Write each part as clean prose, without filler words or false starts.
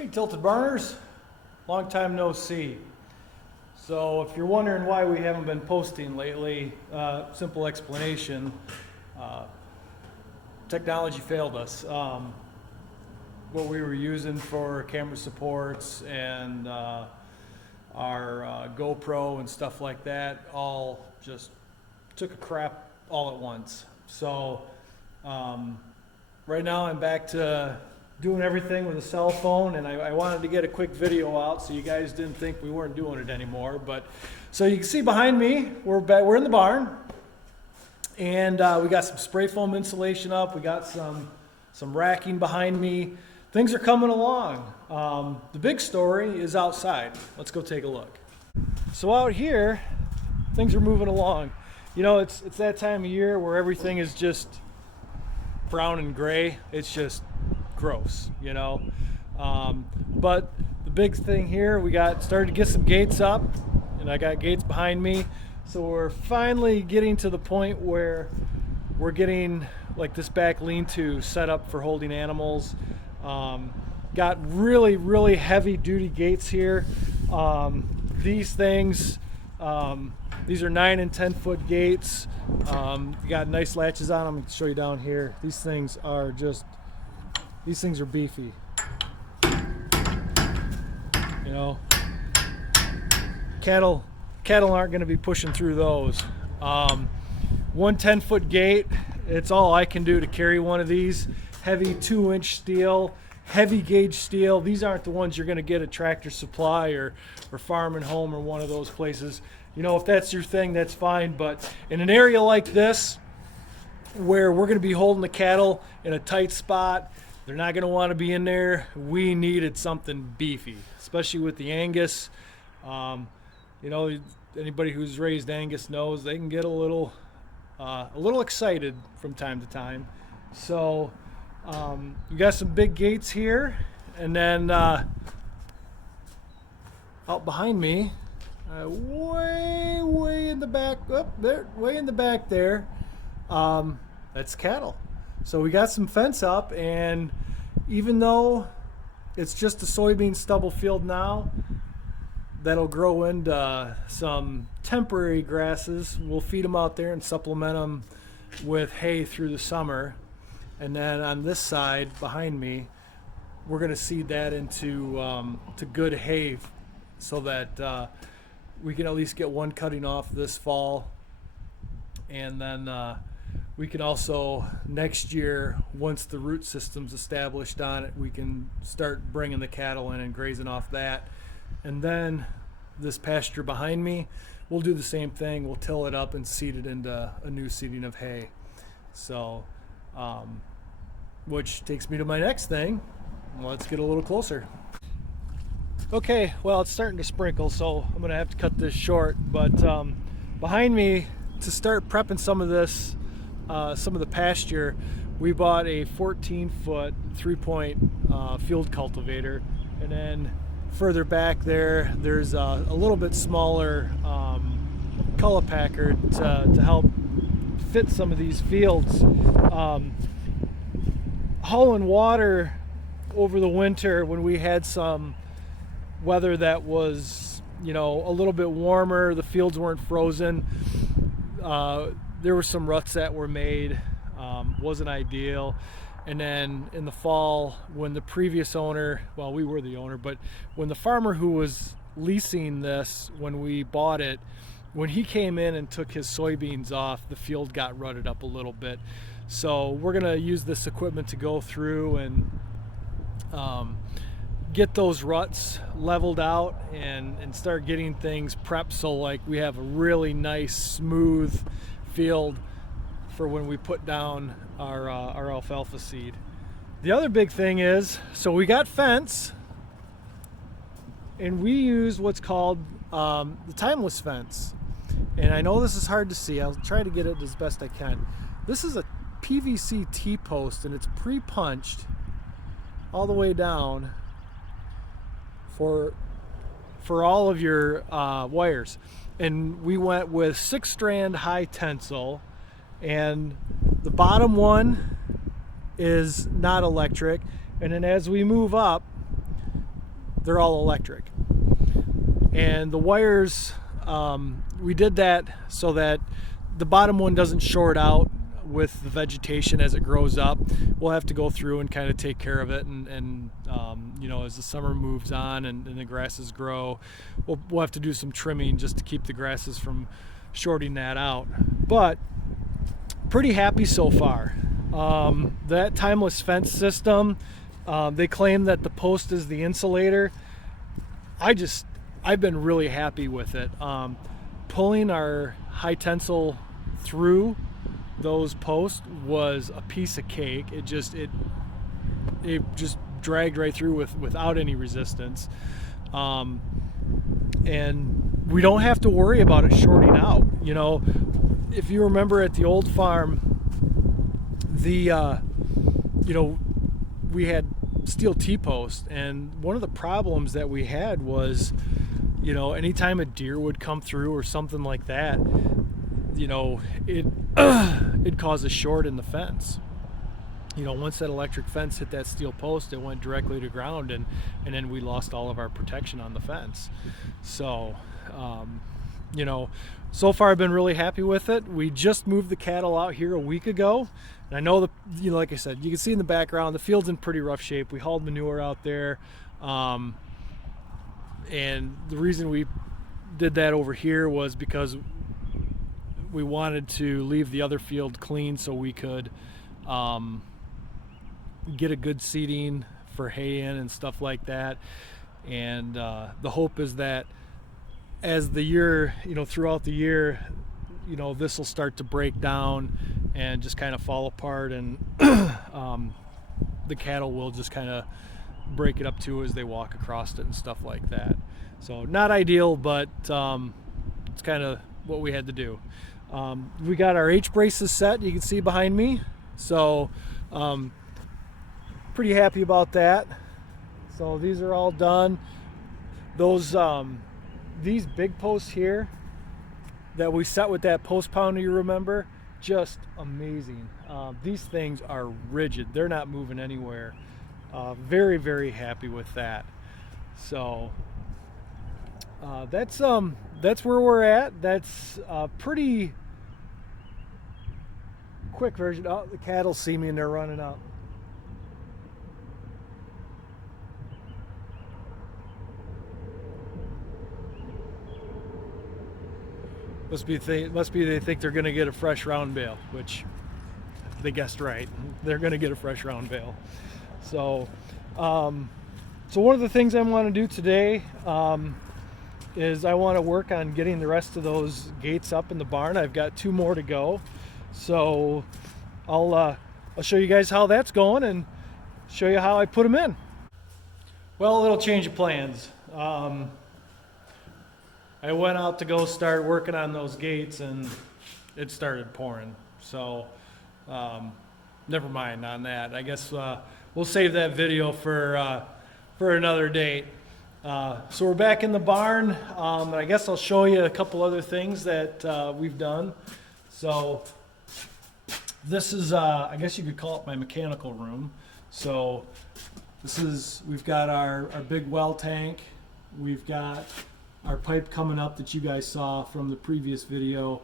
Hey Tilted Barners, long time no see. So if you're wondering why we haven't been posting lately, simple explanation, technology failed us. What we were using for camera supports and our GoPro and stuff like that all just took a crap all at once. So right now I'm back to doing everything with a cell phone, and I wanted to get a quick video out so you guys didn't think we weren't doing it anymore. But so you can see behind me, we're in the barn, and we got some spray foam insulation up. We got some racking behind me. Things are coming along. The big story is outside. Let's go take a look. So out here, things are moving along. You know, it's that time of year where everything is just brown and gray. It's just gross, you know. But the big thing here, we started to get some gates up, and I got gates behind me. So we're finally getting to the point where we're getting like this back lean-to set up for holding animals. Got really heavy duty gates here. These things, these are 9 and 10 foot gates. Got nice latches on them. I can show you down here. These things are beefy. You know, cattle aren't going to be pushing through those. 1 10-foot gate, it's all I can do to carry one of these. Heavy 2-inch steel, heavy gauge steel. These aren't the ones you're going to get at Tractor Supply or Farm and Home or one of those places. You know, if that's your thing, that's fine. But in an area like this, where we're going to be holding the cattle in a tight spot, they're not going to want to be in there. We needed something beefy, especially with the Angus. You know, anybody who's raised Angus knows they can get a little excited from time to time. So we got some big gates here, and then out behind me, way in the back, way in the back there, that's cattle. So we got some fence up, and even though it's just a soybean stubble field now, that'll grow into some temporary grasses. We'll feed them out there and supplement them with hay through the summer. And then on this side behind me, we're going to seed that into to good hay so that we can at least get one cutting off this fall. And then we can also, next year, once the root system's established on it, we can start bringing the cattle in and grazing off that. And then this pasture behind me, we'll do the same thing. We'll till it up and seed it into a new seeding of hay. So, which takes me to my next thing. Let's get a little closer. Okay, well, it's starting to sprinkle, so I'm going to have to cut this short. But behind me, to start prepping some of this, some of the pasture, we bought a 14-foot 3-point field cultivator, and then further back there's a little bit smaller cultipacker to help fit some of these fields. Hauling water over the winter when we had some weather that was, you know, a little bit warmer, the fields weren't frozen. There were some ruts that were made, wasn't ideal. And then in the fall, when the previous owner, well, we were the owner, but when the farmer who was leasing this, when we bought it, when he came in and took his soybeans off, the field got rutted up a little bit. So we're gonna use this equipment to go through and get those ruts leveled out and start getting things prepped so like we have a really nice smooth field for when we put down our alfalfa seed. The other big thing is, so we got fence, and we use what's called the timeless fence. And I know this is hard to see. I'll try to get it as best I can. This is a PVC T-post, and it's pre-punched all the way down for all of your wires. And we went with 6-strand high tensile, and the bottom one is not electric, and then as we move up, they're all electric. And the wires, we did that so that the bottom one doesn't short out with the vegetation as it grows up. We'll have to go through and kind of take care of it, and you know, as the summer moves on and the grasses grow, we'll have to do some trimming just to keep the grasses from shorting that out. But pretty happy so far. That timeless fence system, they claim that the post is the insulator. I've been really happy with it. Pulling our high tensile through those posts was a piece of cake. It just dragged right through without any resistance. And we don't have to worry about it shorting out. You know, if you remember at the old farm, you know, we had steel T-posts, and one of the problems that we had was, you know, anytime a deer would come through or something like that, you know, it'd cause a short in the fence. You know, once that electric fence hit that steel post, it went directly to ground, and then we lost all of our protection on the fence. So, you know, so far I've been really happy with it. We just moved the cattle out here a week ago, and I know you know, like I said, you can see in the background, the field's in pretty rough shape. We hauled manure out there, and the reason we did that over here was because we wanted to leave the other field clean so we could get a good seeding for hay in and stuff like that. And the hope is that as the year, you know, throughout the year, you know, this will start to break down and just kind of fall apart, and the cattle will just kind of break it up too as they walk across it and stuff like that. So not ideal, but it's kind of what we had to do. We got our H braces set, you can see behind me, so pretty happy about that. So these are all done. Those these big posts here that we set with that post pounder, you remember, just amazing. These things are rigid, they're not moving anywhere. Very, very happy with that. So that's where we're at. That's a pretty quick version. Oh, the cattle see me and they're running up. Must be they think they're going to get a fresh round bale, which they guessed right. They're going to get a fresh round bale. So, so one of the things I want to do today is I want to work on getting the rest of those gates up in the barn. I've got 2 more to go. So I'll show you guys how that's going and show you how I put them in. Well, a little change of plans. I went out to go start working on those gates and it started pouring. So never mind on that. I guess we'll save that video for another date. So we're back in the barn. I guess I'll show you a couple other things that we've done. So this is, I guess you could call it my mechanical room. So we've got our big well tank. We've got our pipe coming up that you guys saw from the previous video.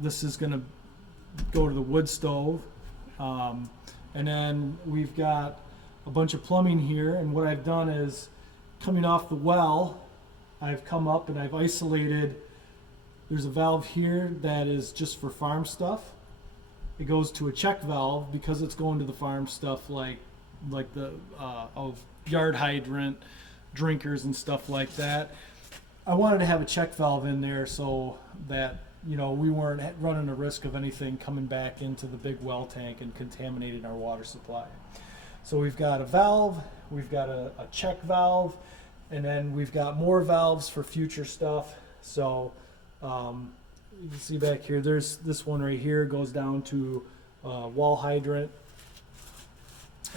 This is going to go to the wood stove. And then we've got a bunch of plumbing here. And what I've done is, coming off the well, I've come up and I've isolated. There's a valve here that is just for farm stuff. It goes to a check valve because it's going to the farm stuff like the of yard hydrant, drinkers and stuff like that. I wanted to have a check valve in there so that, you know, we weren't running a risk of anything coming back into the big well tank and contaminating our water supply. So we've got a valve, we've got a check valve, and then we've got more valves for future stuff. So you can see back here, there's this one right here, goes down to a wall hydrant,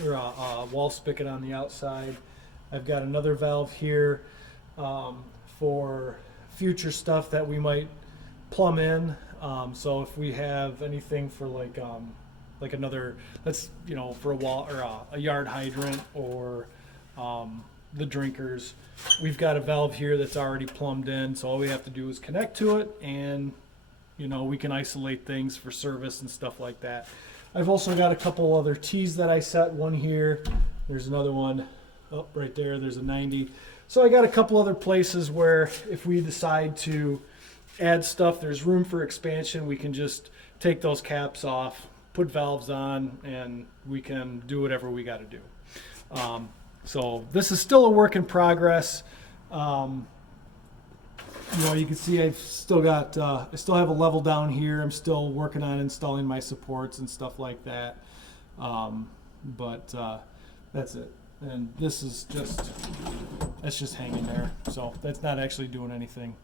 or a wall spigot on the outside. I've got another valve here for future stuff that we might plumb in. So if we have anything for like another, let's, you know, for a wall or a yard hydrant, or the drinkers. We've got a valve here that's already plumbed in, so all we have to do is connect to it, and you know, we can isolate things for service and stuff like that. I've also got a couple other T's that I set, one here, there's another one, oh, right there, there's a 90. So I got a couple other places where if we decide to add stuff, there's room for expansion, we can just take those caps off, put valves on, and we can do whatever we got to do. So this is still a work in progress. You know, you can see I've still got, I still have a level down here. I'm still working on installing my supports and stuff like that. But that's it. And this is just, that's just hanging there. So that's not actually doing anything.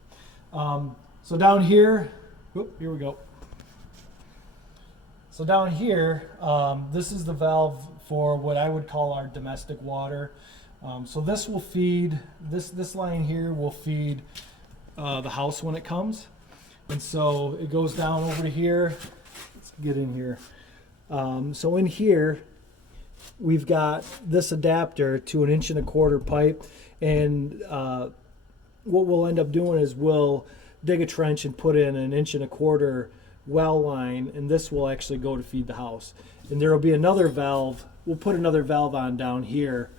So down here, whoop, here we go. So down here, this is the valve for what I would call our domestic water. So this will feed, this line here will feed the house when it comes. And so it goes down over here. Let's get in here. So in here, we've got this adapter to 1.25 inch pipe. And what we'll end up doing is we'll dig a trench and put in 1.25 inch well line, and this will actually go to feed the house. And there will be another valve, we'll put another valve on down here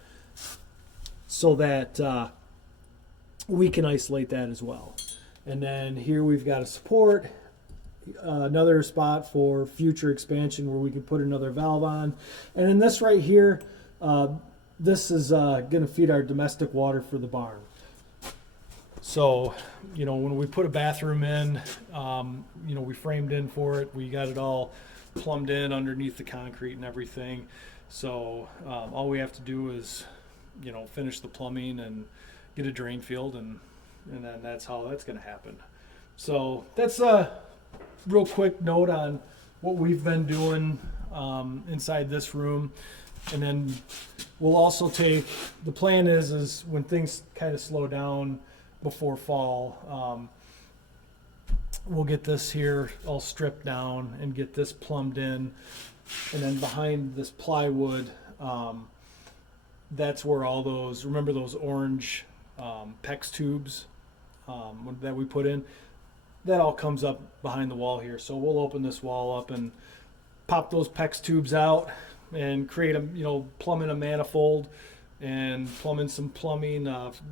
so that we can isolate that as well. And then here we've got a support, another spot for future expansion where we can put another valve on. And in this right here, this is going to feed our domestic water for the barn. So, you know, when we put a bathroom in, you know, we framed in for it. We got it all plumbed in underneath the concrete and everything. So all we have to do is, you know, finish the plumbing and get a drain field, and then that's how that's going to happen. So that's a real quick note on what we've been doing inside this room. And then we'll also take, the plan is when things kind of slow down before fall, we'll get this here all stripped down and get this plumbed in, and then behind this plywood, that's where all those, remember those orange PEX tubes that we put in, that all comes up behind the wall here. So we'll open this wall up and pop those PEX tubes out and create a, you know, plumb in a manifold and plumb in some plumbing,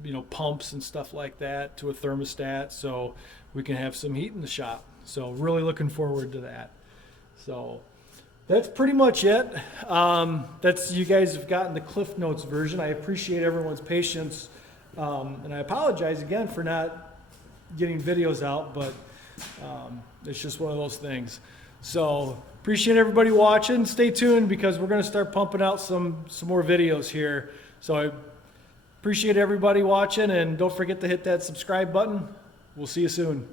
you know, pumps and stuff like that to a thermostat, so we can have some heat in the shop. So really looking forward to that. So that's pretty much it. That's, you guys have gotten the Cliff Notes version. I appreciate everyone's patience, and I apologize again for not getting videos out, but it's just one of those things. So appreciate everybody watching. Stay tuned because we're going to start pumping out some more videos here. So I appreciate everybody watching, and don't forget to hit that subscribe button. We'll see you soon.